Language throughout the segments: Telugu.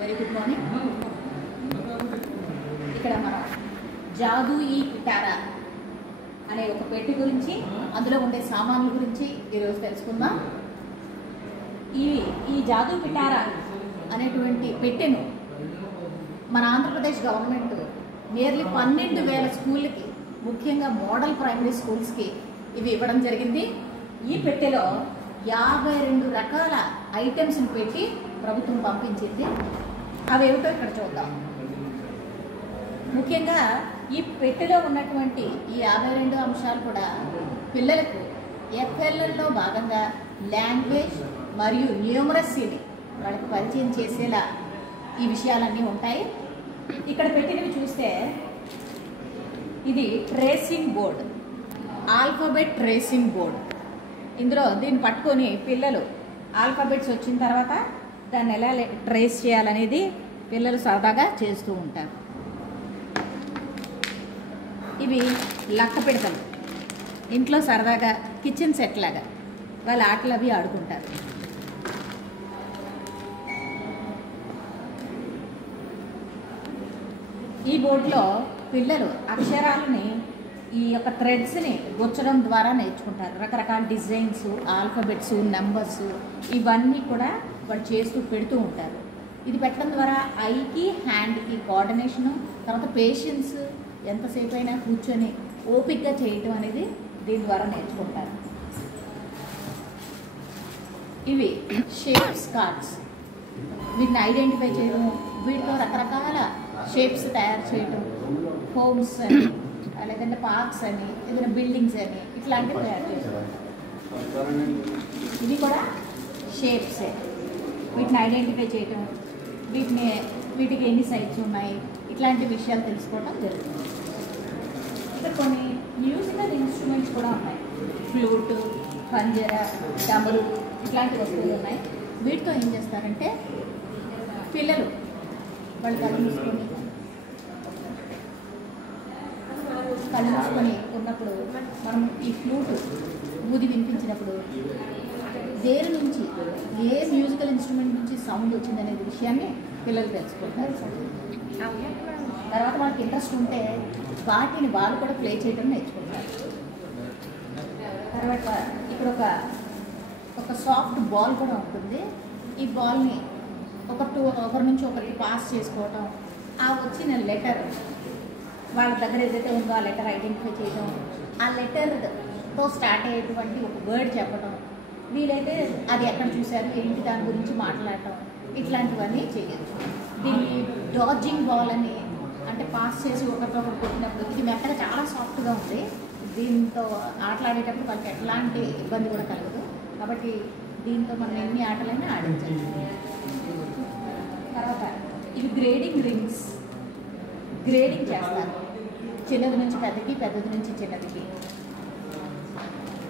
Very good morning. ఇక్కడ మనం జాదూ ఈ పిటారా అనే ఒక పెట్టి గురించి, అందులో ఉండే సామాన్ల గురించి ఈరోజు తెలుసుకుందాం. ఈ జాదూ పిటారా అనేటువంటి పెట్టెను మన ఆంధ్రప్రదేశ్ గవర్నమెంట్ నియర్లీ 12,000 స్కూళ్ళకి, ముఖ్యంగా మోడల్ ప్రైమరీ స్కూల్స్కి ఇవి ఇవ్వడం జరిగింది. ఈ పెట్టెలో 52 రకాల ఐటమ్స్ని పెట్టి ప్రభుత్వం పంపించింది. అవి ఏమిటో ఇక్కడ చూద్దాం. ముఖ్యంగా ఈ పెట్టెలో ఉన్నటువంటి ఈ 52 అంశాలు కూడా పిల్లలకు ఎఫ్ఎల్ఎల్లో భాగంగా లాంగ్వేజ్ మరియు న్యూమరసీని వాళ్ళకి పరిచయం చేసేలా ఈ విషయాలన్నీ ఉంటాయి. ఇక్కడ పెట్టినవి చూస్తే ఇది tracing board, alphabet tracing board. ఇందులో దీన్ని పట్టుకొని పిల్లలు ఆల్ఫాబెట్స్ వచ్చిన తర్వాత దాన్ని ఎలా ట్రేస్ చేయాలనేది పిల్లలు సరదాగా చేస్తూ ఉంటారు. ఇవి లక్క పిడతలు, ఇంట్లో సరదాగా కిచెన్ సెట్ లాగా వాళ్ళ ఆటలు అవి ఆడుకుంటారు. ఈ బోర్డులో పిల్లలు అక్షరాలని ఈ యొక్క థ్రెడ్స్ని గుచ్చడం ద్వారా నేర్చుకుంటారు. రకరకాల డిజైన్స్, ఆల్ఫాబెట్స్, నెంబర్స్ ఇవన్నీ కూడా వాళ్ళు చేస్తూ పెడుతూ ఉంటారు. ఇది పెట్టడం ద్వారా ఐకి హ్యాండ్కి కోఆర్డినేషను, తర్వాత పేషెన్స్, ఎంతసేపు అయినా కూర్చొని ఓపికగా చేయటం అనేది దీని ద్వారా నేర్చుకుంటారు. ఇవి షేప్స్ కార్డ్స్, వీటిని ఐడెంటిఫై చేయడం, వీటితో రకరకాల షేప్స్ తయారు చేయడం, హోమ్స్ అని లేదంటే పార్క్స్ అని, ఏదైనా బిల్డింగ్స్ అని ఇట్లాంటివి తయారు చేయడం. ఇది కూడా షేప్సే, వీటిని ఐడెంటిఫై చేయడం, వీటికి ఎన్ని సైడ్స్ ఉన్నాయి, ఇట్లాంటి విషయాలు తెలుసుకోవడం జరుగుతుంది. ఇక్కడ కొన్ని మ్యూజికల్ ఇన్స్ట్రుమెంట్స్ కూడా ఉన్నాయి. ఫ్లూటు, పంజరా, డమరు ఇట్లాంటి వస్తువులు ఉన్నాయి. వీటితో ఏం చేస్తారంటే పిల్లలు వాళ్ళు కళ్ళు మూసుకొని ఉన్నప్పుడు మనం ఈ ఫ్లూట్ ఊది వినిపించినప్పుడు దేని నుంచి, ఏ మ్యూజికల్ ఇన్స్ట్రుమెంట్ నుంచి సౌండ్ వచ్చిందనే విషయాన్ని పిల్లలు తెలుసుకుంటారు. తర్వాత వాళ్ళకి ఇంట్రెస్ట్ ఉంటే వాటిని వాళ్ళు కూడా ప్లే చేయడం నేర్చుకుంటారు. తర్వాత ఇక్కడ ఒక సాఫ్ట్ బాల్ కూడా ఉంటుంది. ఈ బాల్ని ఒకరి నుంచి ఒకరికి పాస్ చేసుకోవటం, ఆ వచ్చిన లెటర్ వాళ్ళ దగ్గర ఏదైతే ఉందో ఆ లెటర్ ఐడెంటిఫై చేయడం, ఆ లెటర్తో స్టార్ట్ అయ్యేటువంటి ఒక వర్డ్ చెప్పడం, వీలైతే అది ఎక్కడ చూశారు ఏంటి దాని గురించి మాట్లాడటం, ఇట్లాంటివన్నీ చేయొచ్చు. దీన్ని డాజింగ్ బాల్ అని, అంటే పాస్ చేసి ఒకరితో ఒకటి కొట్టినప్పుడు ఇది మెత్తగా చాలా సాఫ్ట్గా ఉంది. దీంతో ఆటలాడేటప్పుడు వాళ్ళకి ఎట్లాంటి ఇబ్బంది కూడా కలగదు. కాబట్టి దీంతో మనం ఎన్ని ఆటలైనా ఆడించవచ్చు. తర్వాత ఇవి గ్రేడింగ్ రింగ్స్, గ్రేడింగ్ చేస్తారు, చిన్నది నుంచి పెద్దకి, పెద్దది నుంచి చిన్నదికి.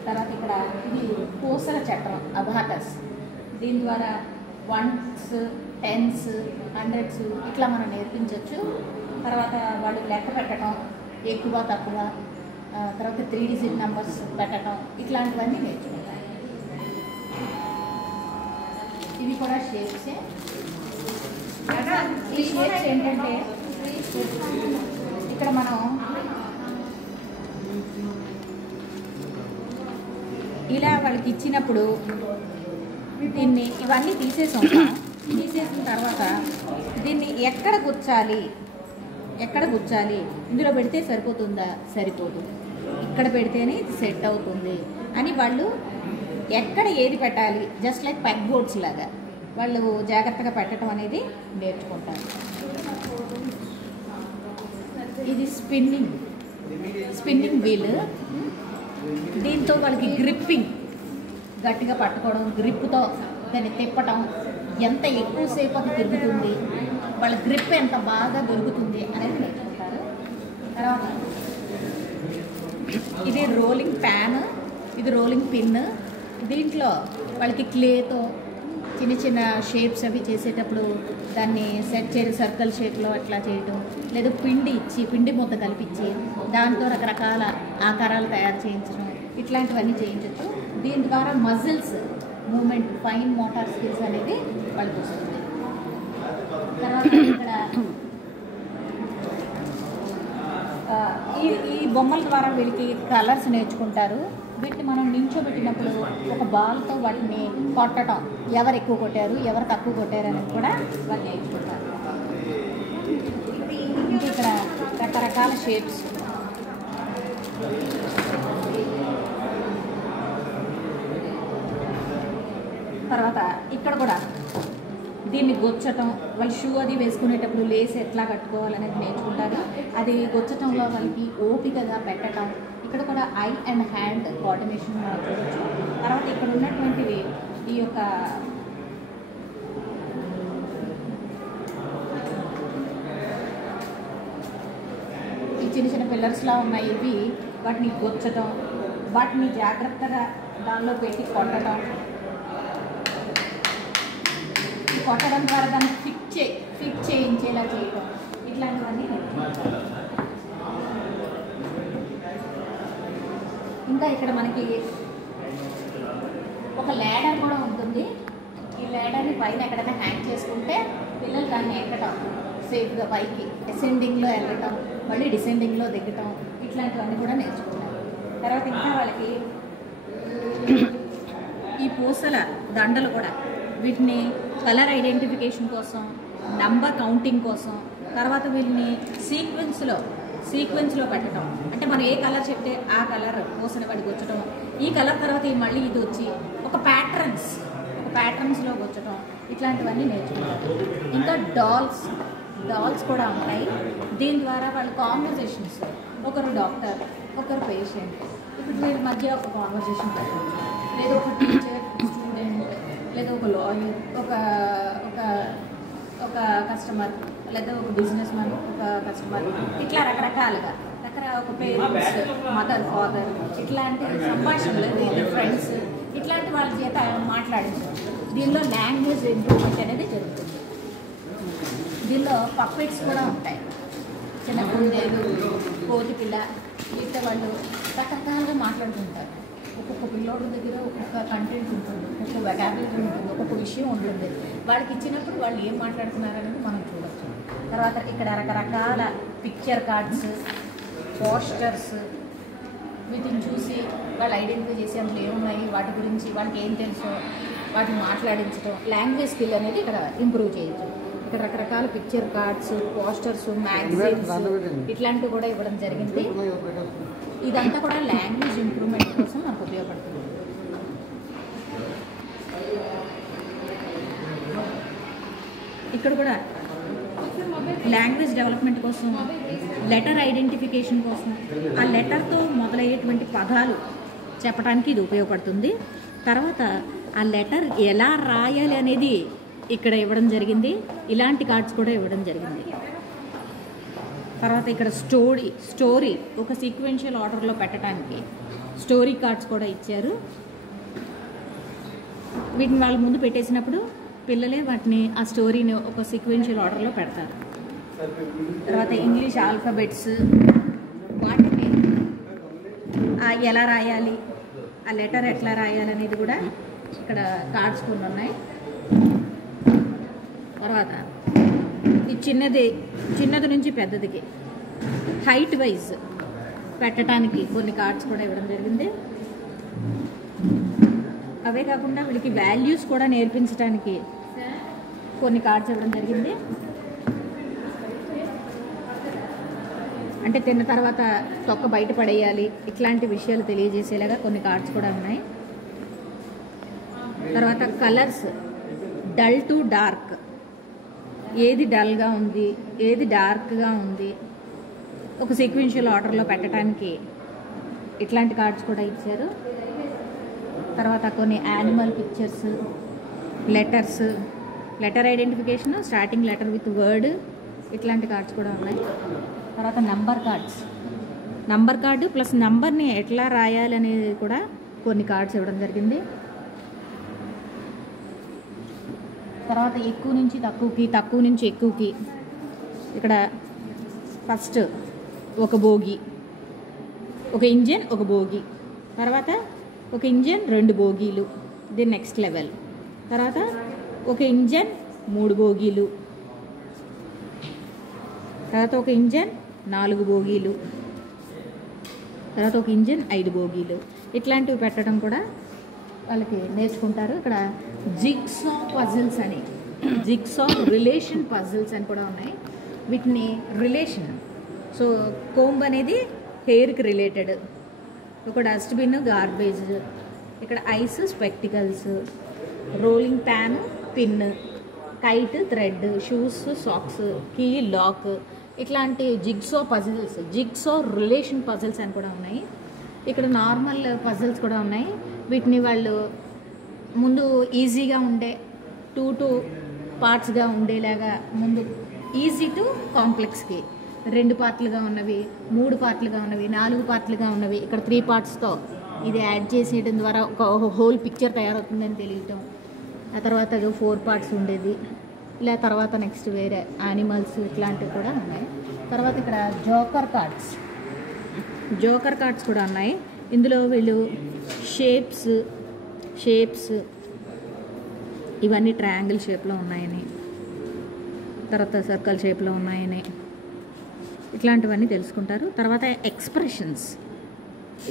తర్వాత ఇక్కడ ఇది పూసల చట్రం, అబాకస్. దీని ద్వారా 1s, 10s, 100s ఇట్లా మనం నేర్పించవచ్చు. తర్వాత వాళ్ళు లెక్క పెట్టడం, ఎక్కువ తక్కువ, తర్వాత 3 డిజిట్ నెంబర్స్ పెట్టడం, ఇట్లాంటివన్నీ నేర్చుకుంటారు. ఇవి కూడా షేప్సే. ఈ షేప్స్ ఏంటంటే ఇక్కడ మనం ఇలా వాళ్ళకి ఇచ్చినప్పుడు దీన్ని ఇవన్నీ తీసేసిన తర్వాత దీన్ని ఎక్కడ గుచ్చాలి, ఇందులో పెడితే సరిపోతుందా, సరిపోదు, ఇక్కడ పెడితేనే ఇది సెట్ అవుతుంది అని వాళ్ళు ఎక్కడ ఏది పెట్టాలి, జస్ట్ లైక్ పెగ్ బోర్డ్స్ లాగా వాళ్ళు జాగ్రత్తగా పెట్టడం అనేది నేర్చుకుంటారు. ఇది స్పిన్నింగ్ వీల్. దీంతో వాళ్ళకి గ్రిప్పింగ్, గట్టిగా పట్టుకోవడం, గ్రిప్తో దాన్ని తిప్పటం, ఎంత ఎక్కువసేపు అది తిరుగుతుంది, వాళ్ళ గ్రిప్ ఎంత బాగా దొరుకుతుంది అనేది నేర్చుకుంటారు. తర్వాత ఇది రోలింగ్ ప్యాన్, ఇది రోలింగ్ పిన్. దీంట్లో వాళ్ళకి క్లేతో చిన్న చిన్న షేప్స్ అవి చేసేటప్పుడు దాన్ని సెట్ చేయడం, సర్కిల్ షేప్లో అట్లా చేయటం, లేదా పిండి ముద్ద కలిపించి దాంతో రకరకాల ఆకారాలు తయారు చేయించడం, ఇట్లాంటివన్నీ చేయించవచ్చు. దీని ద్వారా muscles movement, fine motor skills అనేది వాళ్ళకి వస్తుంది. తర్వాత ఇక్కడ ఈ బొమ్మల ద్వారా వీళ్ళకి కలర్స్ నేర్చుకుంటారు. వీటిని మనం నించోబెట్టినప్పుడు ఒక బాల్తో వాటిని కొట్టడం, ఎవరు ఎక్కువ కొట్టారు ఎవరు తక్కువ కొట్టారు అనేది కూడా వాళ్ళు నేర్చుకుంటారు. ఇంకా ఇక్కడ రకరకాల షేప్స్, తర్వాత ఇక్కడ కూడా దీన్ని గొచ్చటం, వాళ్ళు షూ అది వేసుకునేటప్పుడు లేస్ ఎట్లా కట్టుకోవాలనేది నేర్చుకుంటారు. అది గొచ్చటంలో వాళ్ళకి ఓపికగా పెట్టడం, ఇక్కడ కూడా ఐ అండ్ హ్యాండ్ కోఆర్డినేషన్ మనం చూడవచ్చు. తర్వాత ఇక్కడ ఉన్నటువంటివి ఈ యొక్క ఈ చిన్న చిన్న పిల్లర్స్లా ఉన్నాయి, ఇవి వాటిని గొచ్చటం, వాటిని జాగ్రత్తగా దానిలో పెట్టి కొట్టడం, కొట్టడం ద్వారా దాన్ని ఫిట్ చేయించేలా చేయటం, ఇట్లాంటివన్నీ నేర్చుకుంటాం. ఇంకా ఇక్కడ మనకి ఒక ల్యాడర్ కూడా ఉంటుంది. ఈ ల్యాడర్ని పైన ఎక్కడైనా హ్యాంగ్ చేసుకుంటే పిల్లలు దాన్ని ఎక్కడం సేఫ్గా పైకి అసెండింగ్లో ఎక్కడం, మళ్ళీ డిసెండింగ్లో దిగటం, ఇట్లాంటివన్నీ కూడా నేర్చుకుంటారు. తర్వాత ఇంకా వాళ్ళకి ఈ పూసల దండలు కూడా, వీటిని కలర్ ఐడెంటిఫికేషన్ కోసం, నంబర్ కౌంటింగ్ కోసం, తర్వాత వీళ్ళని సీక్వెన్స్లో పెట్టడం, అంటే మనం ఏ కలర్ చెప్తే ఆ కలర్ పూసని వాడికి వచ్చటం, ఈ కలర్ తర్వాత మళ్ళీ ఇది వచ్చి ఒక ప్యాటర్న్స్లో వచ్చటం, ఇట్లాంటివన్నీ నేర్చుకుంటారు. ఇంకా డాల్స్ కూడా ఉన్నాయి. దీని ద్వారా వాళ్ళు కాన్వర్జేషన్స్, ఒకరు డాక్టర్ ఒకరు పేషెంట్, ఇప్పుడు వీళ్ళ మధ్య ఒక కాన్వర్జేషన్ పెట్టచ్చు, లేదా ఒక టీచర్ స్టూడెంట్, లేదా ఒక లాయర్ ఒక కస్టమర్, లేదా ఒక బిజినెస్ మ్యాన్ ఒక కస్టమర్, ఇట్లా రకరకాలుగా ఒక పేరెంట్స్, మదర్ ఫాదర్, ఇట్లాంటి సంభాషణలు, ఫ్రెండ్స్, ఇట్లాంటి వాళ్ళ చేత మాట్లాడించవచ్చు. దీనిలో లాంగ్వేజ్ ఇంప్రూవ్మెంట్ అనేది జరుగుతుంది. దీనిలో పప్పెట్స్ కూడా ఉంటాయి, చిన్న కుందేలు, కోతి పిల్ల, మిగతా వాళ్ళు రకరకాలుగా మాట్లాడుతుంటారు. ఒక్కొక్క పిల్లోడి దగ్గర ఒక్కొక్క కంటెంట్ ఉంటుంది, ఒక్కొక్క వెకాబులరీ ఉంటుంది, ఒక్కొక్క విషయం ఉంటుంది. వాళ్ళకి ఇచ్చినప్పుడు వాళ్ళు ఏం మాట్లాడుతున్నారు అనేది మనం చూడవచ్చు. తర్వాత ఇక్కడ రకరకాల పిక్చర్ కార్డ్స్, పోస్టర్స్, వీటిని చూసి వాళ్ళు ఐడెంటిఫై చేసి అందులో ఏమున్నాయి, వాటి గురించి వాళ్ళకి ఏం తెలుసో వాటిని మాట్లాడించడం, లాంగ్వేజ్ స్కిల్ అనేది ఇక్కడ ఇంప్రూవ్ చేయొచ్చు. ఇక్కడ రకరకాల పిక్చర్ కార్డ్స్, పోస్టర్స్, మ్యాగజైన్స్, ఇట్లాంటివి కూడా ఇవ్వడం జరిగింది. ఇదంతా కూడా లాంగ్వేజ్ ఇంప్రూవ్మెంట్ కోసం మనకు ఉపయోగపడుతుంది. ఇక్కడ కూడా లాంగ్వేజ్ డెవలప్మెంట్ కోసం, లెటర్ ఐడెంటిఫికేషన్ కోసం, ఆ లెటర్తో మొదలయ్యేటువంటి పదాలు చెప్పడానికి ఇది ఉపయోగపడుతుంది. తర్వాత ఆ లెటర్ ఎలా రాయాలి అనేది ఇక్కడ ఇవ్వడం జరిగింది. ఇలాంటి కార్డ్స్ కూడా ఇవ్వడం జరిగింది. తర్వాత ఇక్కడ స్టోరీ ఒక సీక్వెన్షియల్ ఆర్డర్లో పెట్టడానికి స్టోరీ కార్డ్స్ కూడా ఇచ్చారు. వీటిని వాళ్ళ ముందు పెట్టేసినప్పుడు పిల్లలే వాటిని, ఆ స్టోరీని ఒక సీక్వెన్షియల్ ఆర్డర్లో పెడతారు. తర్వాత ఇంగ్లీష్ ఆల్ఫాబెట్స్, వాటిని ఎలా రాయాలి, ఆ లెటర్ ఎట్లా రాయాలి అనేది కూడా ఇక్కడ కార్డ్స్ కొన్ని ఉన్నాయి. తర్వాత ఈ చిన్నది నుంచి పెద్దదికి హైట్ వైజ్ పెట్టడానికి కొన్ని కార్డ్స్ కూడా ఇవ్వడం జరిగింది. అవే కాకుండా వీళ్ళకి వాల్యూస్ కూడా నేర్పించడానికి కొన్ని కార్డ్స్ ఇవ్వడం జరిగింది. అంటే తిన్న తర్వాత తొక్క బయట పడేయాలి, ఇట్లాంటి విషయాలు తెలియజేసేలాగా కొన్ని కార్డ్స్ కూడా ఉన్నాయి. తర్వాత కలర్స్, డల్ టు డార్క్, ఏది డల్గా ఉంది, ఏది డార్క్గా ఉంది, ఒక సీక్వెన్షియల్ ఆర్డర్లో పెట్టడానికి ఇట్లాంటి కార్డ్స్ కూడా ఇచ్చారు. తర్వాత కొన్ని animal pictures, letters, letter identification, starting letter with word, ఇట్లాంటి కార్డ్స్ కూడా ఉన్నాయి. తర్వాత నంబర్ కార్డు ప్లస్ నంబర్ని ఎట్లా రాయాలి అనేది కూడా కొన్ని కార్డ్స్ ఇవ్వడం జరిగింది. తర్వాత ఎక్కువ నుంచి తక్కువకి, తక్కువ నుంచి ఎక్కువకి, ఇక్కడ ఫస్ట్ ఒక బోగి, ఒక ఇంజన్ ఒక బోగి, తర్వాత ఒక ఇంజన్ 2 బోగీలు, ఇది నెక్స్ట్ లెవెల్. తర్వాత ఒక ఇంజన్ 3 బోగీలు, తర్వాత ఒక ఇంజన్ 4 బోగీలు, తర్వాత ఒక ఇంజన్ 5 బోగీలు, ఇట్లాంటివి పెట్టడం కూడా వాళ్ళకి నేర్చుకుంటారు. ఇక్కడ జిగ్సా పజిల్స్ అని, జిగ్సా రిలేషన్ పజిల్స్ అని కూడా ఉన్నాయి. వీటిని రిలేషన్, సో కోంబ్ అనేది హెయిర్కి రిలేటెడ్, ఒక డస్ట్బిన్ గార్బేజ్, ఇక్కడ eyes spectacles, rolling pan pin, kite thread, shoes socks, key lock, ఇట్లాంటి jigsaw puzzles, jigsaw relation puzzles అని కూడా ఉన్నాయి. ఇక్కడ నార్మల్ పజిల్స్ కూడా ఉన్నాయి. వీటిని వాళ్ళు ముందు ఈజీగా ఉండే 2 పార్ట్స్గా ఉండేలాగా, ముందు ఈజీ టు కాంప్లెక్స్కి 2 పార్ట్లుగా ఉన్నవి, 3 పార్ట్లుగా ఉన్నవి, 4 పార్ట్లుగా ఉన్నవి, ఇక్కడ 3 పార్ట్స్తో ఇది యాడ్ చేసేయడం ద్వారా ఒక హోల్ పిక్చర్ తయారవుతుందని తెలియటం. ఆ తర్వాత 4 పార్ట్స్ ఉండేది, ఇలా తర్వాత నెక్స్ట్ వేరే యానిమల్స్ ఇట్లాంటివి కూడా ఉన్నాయి. తర్వాత ఇక్కడ జోకర్ కార్డ్స్ కూడా ఉన్నాయి. ఇందులో వీళ్ళు షేప్స్ ఇవన్నీ ట్రయాంగిల్ షేప్లో ఉన్నాయని, తర్వాత సర్కిల్ షేప్లో ఉన్నాయని, ఇట్లాంటివన్నీ తెలుసుకుంటారు. తర్వాత ఎక్స్ప్రెషన్స్,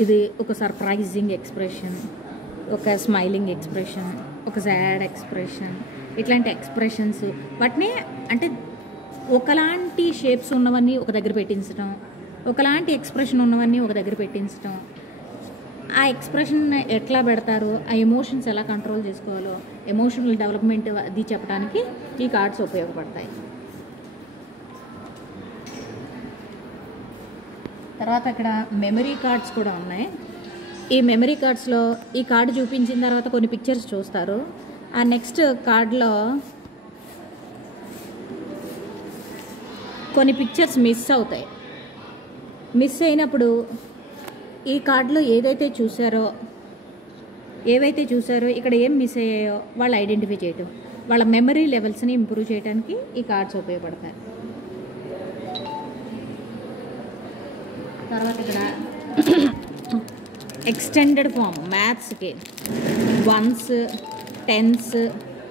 ఇది ఒక సర్ప్రైజింగ్ ఎక్స్ప్రెషన్, ఒక స్మైలింగ్ ఎక్స్ప్రెషన్, ఒక సాడ్ ఎక్స్ప్రెషన్, ఇట్లాంటి ఎక్స్ప్రెషన్స్. వాటిని అంటే ఒకలాంటి షేప్స్ ఉన్నవన్నీ ఒక దగ్గర పెట్టించడం, ఒకలాంటి ఎక్స్ప్రెషన్ ఉన్నవన్నీ ఒక దగ్గర పెట్టించడం, ఆ ఎక్స్ప్రెషన్ ఎట్లా పెడతారో, ఆ ఎమోషన్స్ ఎలా కంట్రోల్ చేసుకోవాలో, ఎమోషనల్ డెవలప్మెంట్ అది చెప్పడానికి ఈ కార్డ్స్ ఉపయోగపడతాయి. తర్వాత ఇక్కడ మెమరీ కార్డ్స్ కూడా ఉన్నాయి. ఈ మెమరీ కార్డ్స్లో ఈ కార్డు చూపించిన తర్వాత కొన్ని పిక్చర్స్ చూస్తారు. ఆ నెక్స్ట్ కార్డులో కొన్ని పిక్చర్స్ మిస్ అవుతాయి. మిస్ అయినప్పుడు ఈ కార్డులో ఏవైతే చూసారో ఇక్కడ ఏం మిస్ అయ్యాయో వాళ్ళు ఐడెంటిఫై చేయటం, వాళ్ళ మెమరీ లెవెల్స్ని ఇంప్రూవ్ చేయడానికి ఈ కార్డ్స్ ఉపయోగపడతాయి. తర్వాత ఇక్కడ extended form మ్యాథ్స్కి 1s 10s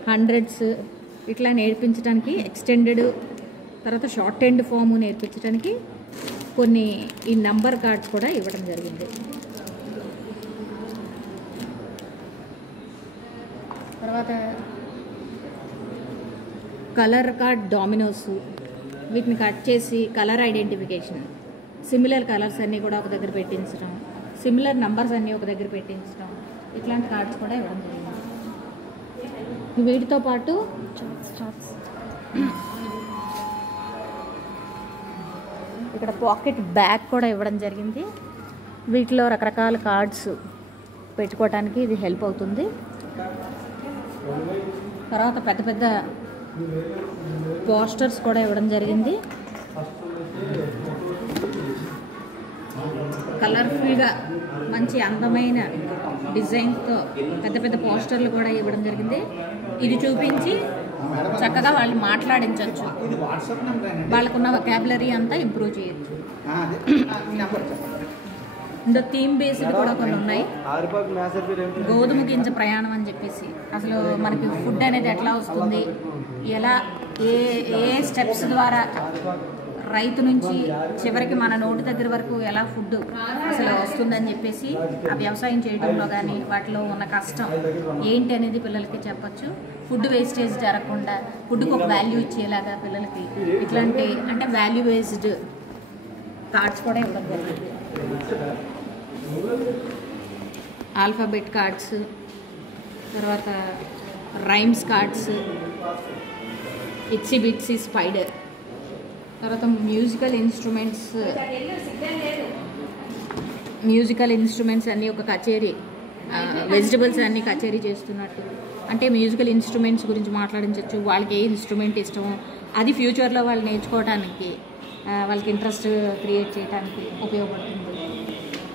100s ఇట్లా నేర్పించడానికి ఎక్స్టెండెడ్, తర్వాత షార్ట్ హ్యాండ్ ఫామ్ నేర్పించడానికి కొన్ని ఈ నంబర్ కార్డ్స్ కూడా ఇవ్వడం జరిగింది. తర్వాత కలర్ కార్డ్ డామినోస్, వీటిని కట్ చేసి కలర్ ఐడెంటిఫికేషన్, సిమిలర్ కలర్స్ అన్నీ కూడా ఒక దగ్గర పెట్టించడం, సిమిలర్ నంబర్స్ అన్నీ ఒక దగ్గర పెట్టించడం, ఇట్లాంటి కార్డ్స్ కూడా ఇవ్వడం జరిగింది. వీటితో పాటు ఇక్కడ పాకెట్ బ్యాగ్ కూడా ఇవ్వడం జరిగింది. వీటిలో రకరకాల కార్డ్స్ పెట్టుకోవడానికి ఇది హెల్ప్ అవుతుంది. తర్వాత పెద్ద పెద్ద పోస్టర్స్ కూడా ఇవ్వడం జరిగింది. కలర్ఫుల్గా మంచి అందమైన డిజైన్తో పెద్ద పెద్ద పోస్టర్లు కూడా ఇవ్వడం జరిగింది. ఇది చూపించి చక్కగా వాళ్ళు మాట్లాడించవచ్చు, వాళ్ళకున్న వొకాబులరీ అంతా ఇంప్రూవ్ చేయొచ్చు. ఇందులో థీమ్ బేస్డ్ కూడా కొన్ని ఉన్నాయి. గోధుమ గింజ ప్రయాణం అని చెప్పేసి, అసలు మనకి ఫుడ్ అనేది ఎట్లా వస్తుంది, ఎలా ఏ స్టెప్స్ ద్వారా రైతు నుంచి చివరికి మన నోటి దగ్గర వరకు ఎలా ఫుడ్ అసలు వస్తుందని చెప్పేసి, ఆ వ్యవసాయం చేయడంలో కానీ వాటిలో ఉన్న కష్టం ఏంటి అనేది పిల్లలకి చెప్పచ్చు. ఫుడ్ వేస్టేజ్ జరగకుండా ఫుడ్కి ఒక వాల్యూ ఇచ్చేలాగా పిల్లలకి ఇట్లాంటి అంటే వాల్యూ బేస్డ్ కార్డ్స్ కూడా ఇవ్వడం జరిగింది. ఆల్ఫాబెట్ కార్డ్స్, తర్వాత రైమ్స్ కార్డ్స్, ఇట్సీ బిట్సీ స్పైడర్, తర్వాత మ్యూజికల్ ఇన్స్ట్రుమెంట్స్ అన్నీ ఒక కచేరీ, వెజిటబుల్స్ అన్నీ కచేరీ చేస్తున్నట్టు, అంటే మ్యూజికల్ ఇన్స్ట్రుమెంట్స్ గురించి మాట్లాడించవచ్చు. వాళ్ళకి ఏ ఇన్స్ట్రుమెంట్ ఇష్టమో అది ఫ్యూచర్లో వాళ్ళు నేర్చుకోవడానికి, వాళ్ళకి ఇంట్రెస్ట్ క్రియేట్ చేయడానికి ఉపయోగపడుతుంది.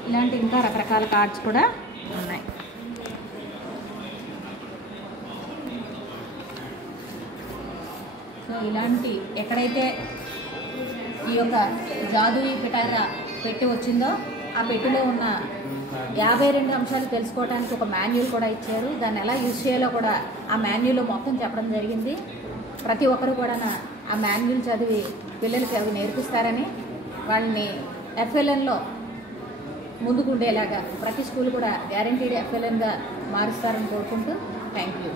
ఇలాంటి ఇంకా రకరకాల కార్డ్స్ కూడా ఉన్నాయి. సో ఇలాంటి ఎక్కడైతే ఈ యొక్క జాదూయి పిటారా పెట్టి వచ్చిందో ఆ పెట్టిలో ఉన్న 52 అంశాలు తెలుసుకోవడానికి ఒక మాన్యువల్ కూడా ఇచ్చారు. దాన్ని ఎలా యూజ్ చేయాలో కూడా ఆ మాన్యువల్లో మొత్తం చెప్పడం జరిగింది. ప్రతి ఒక్కరు కూడా ఆ మాన్యువల్ చదివి పిల్లలకి అవి నేర్పిస్తారని, వాళ్ళని ఎఫ్ఎల్ఎన్లో ముందుకుండేలాగా ప్రతి స్కూల్ కూడా గ్యారంటీడ్ ఎఫ్ఎల్ఎన్గా మారుస్తారని కోరుకుంటూ థ్యాంక్ యూ.